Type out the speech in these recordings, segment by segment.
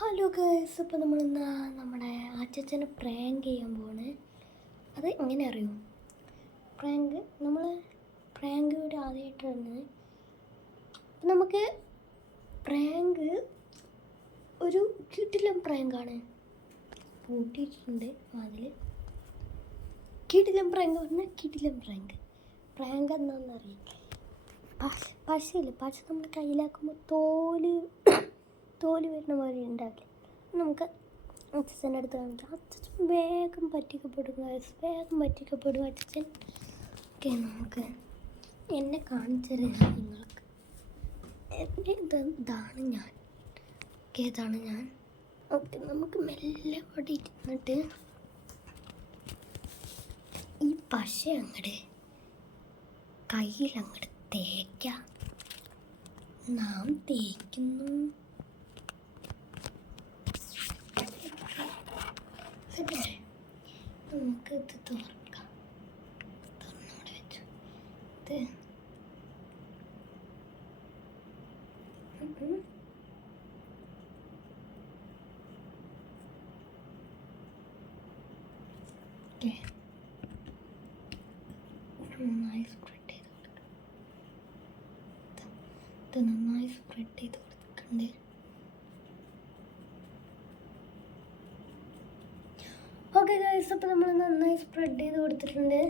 Hello girls ഇപ്പോൾ നമ്മളിന്ന് നമ്മുടെ അച്ചച്ചനെ പ്രാങ്ക് ചെയ്യാൻ പോവാണ്. അത് എങ്ങനെ അറിയും? പ്രാങ്ക് നമ്മൾ പ്രാങ്ക് വീഡിയോ ആദ്യമായിട്ടാണ് നമുക്ക് പ്രാങ്ക് ഒരു കിടിലം പ്രാങ്കാണ് പൂട്ടിയിട്ടുണ്ട് അതിൽ കിടിലം പ്രാങ്ക് പറഞ്ഞാൽ കിടിലം പ്രാങ്ക് പ്രാങ്ക് എന്താണെന്ന് അറിയാം പശ പശയില്ല? പശ നമ്മൾ കയ്യിലാക്കുമ്പോൾ തോൽ തോൽ വരുന്ന പോലെ ഉണ്ടാവില്ല നമുക്ക് അച്ഛന്റെ അടുത്ത് കാണിക്കാം. അച്ഛൻ വേഗം പറ്റിക്കപ്പെടും. വേഗം പറ്റിക്കപ്പെടും അച്ഛൻ. ഓക്കെ നമുക്ക് എന്നെ കാണിച്ചു നിങ്ങൾക്ക്. എന്റെ ഇത് ഇതാണ് ഞാൻ. ഓക്കെ ഇതാണ് ഞാൻ. ഓക്കെ നമുക്ക് മെല്ലെ അവിടെ ഇരുന്നിട്ട് ഈ പശ അങ്ങോട്ട് കയ്യിൽ അങ്ങോട്ട് തേക്കാം. നാം തേക്കുന്നു. നമുക്ക് ഇത് തുറക്കാം തുറന്നവിടെ വെച്ചു ഇത്. നന്നായി സ്പ്രെഡ് ചെയ്ത് കൊടുക്കാം ഇത് ഇത് നന്നായി സ്പ്രെഡ് ചെയ്ത് കൊടുക്കണ്ടേ ഓക്കെ ഗൈസ് അപ്പോൾ നമ്മൾ നന്നായി സ്പ്രെഡ് ചെയ്ത് കൊടുത്തിട്ടുണ്ട്.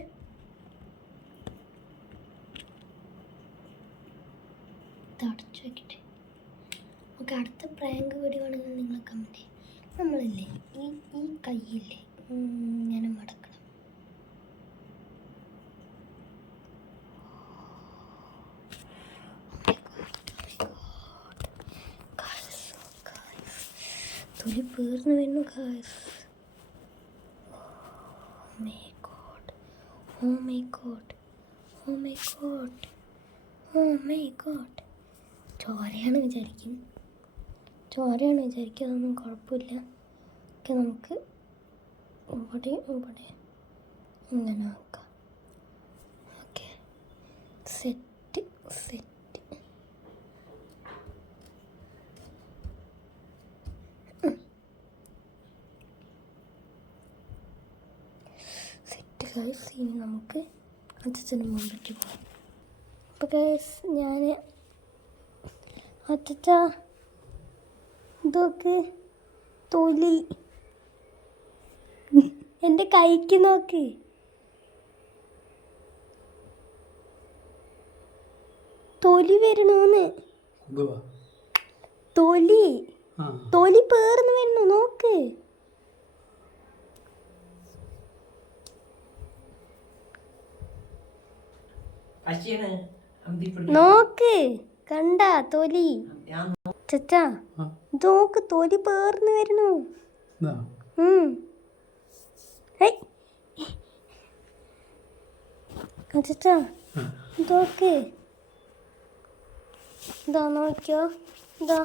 തടച്ചു വെക്കട്ടെ. ഓക്കെ അടുത്ത പ്രാങ്ക് വീഡിയോ ആണെങ്കിൽ നിങ്ങൾ കമന്റ് നമ്മളില്ലേ ഈ ഈ കയ്യില്ലേ ഇങ്ങനെ മടക്കണം. തൊലി പേർന്ന് വരുന്നു guys My god. Oh my god. Oh my god. Oh my god. ചോരയാണ് വിചാരിക്കും. ചോരയാണ് വിചാരിക്കും. അതൊന്നും കുഴപ്പമില്ല. ഒക്കെ നമുക്ക് ഇവിടെ ഇവിടെ ഇങ്ങനെ ആക്കാം. Okay set set set guys ഇനി നമുക്ക് അച്ഛന്റെ മുമ്പിലേക്ക് പോകാം. അപ്പോൾ ഗൈസ് ഞാൻ അച്ഛ ഇതൊക്കെ തൊലി എന്റെ കൈക്ക് നോക്ക്. തൊലി വരണോന്ന്. തൊലി. തൊലി പേർന്ന് വരുന്നു നോക്ക് പശയാണ് അന്തിപ്പിടി നോക്ക് കണ്ട തൊലി. ചച്ചാ നോക്ക് തൊലി പേർന്ന് വരുന്നു. ചച്ചാ നോക്ക്. ഇതാ നോക്കിയോ? ഇതാ.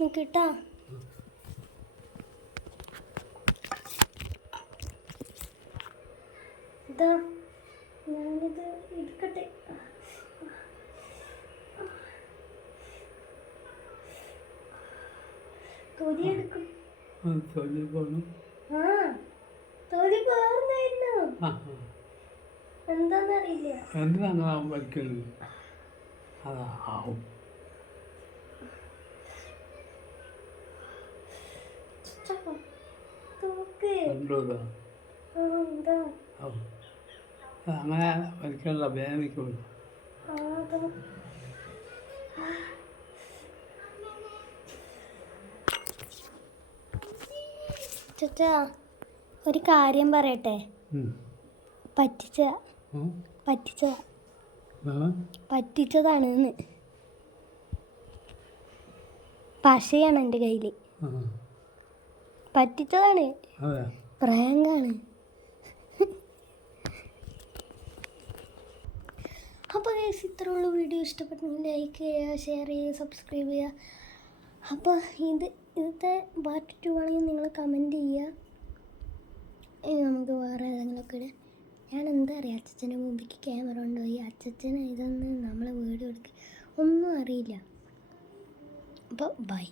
നോക്കിട്ടാ. ഇതാ. ഞാനിത് എടുക്കട്ടെ. തൊലി എടുക്കും. ആ തൊലി പോണു. ആ തൊലി പേർന്നായിരുന്നു. ആ എന്താന്നറിയില്ല. എന്തിനാ അങ്ങനെ വലിക്കുന്നത് അതാ ആവും. തോക്ക് കണ്ടൂതാ ആ എന്താ? അങ്ങനെ വലിക്കാനുള്ള വേദനിക്കുള്ളൂ ചച്ചാ ഒരു കാര്യം പറയട്ടെ. പറ്റിച്ച. പറ്റിച്ച പറ്റിച്ചതാണ് പശയാണ് എന്റെ കയ്യിൽ പറ്റിച്ചതാണ്. പ്രയങ്കാണ് പ്രാങ്കാണ്. അപ്പോൾ ഗൈസ് ഇത്രയുള്ള വീഡിയോ ഇഷ്ടപ്പെട്ടെങ്കിൽ ലൈക്ക് ചെയ്യുക ഷെയർ ചെയ്യുക സബ്സ്ക്രൈബ് ചെയ്യുക. അപ്പോൾ ഇത് ഇന്നത്തെ പാർട്ട് ടു ആണെങ്കിൽ നിങ്ങൾ കമന്റ് ചെയ്യുക. നമുക്ക് വേറെ ഏതെങ്കിലുമൊക്കെ ഇടാം. ഞാൻ എന്താ അറിയുക അച്ഛന്റെ മുമ്പിലേക്ക് ക്യാമറ കൊണ്ടുപോയി അച്ഛന് ഇതൊന്നും നമ്മളെ വീട് കൊടുക്കുക ഒന്നും അറിയില്ല. അപ്പോൾ ബൈ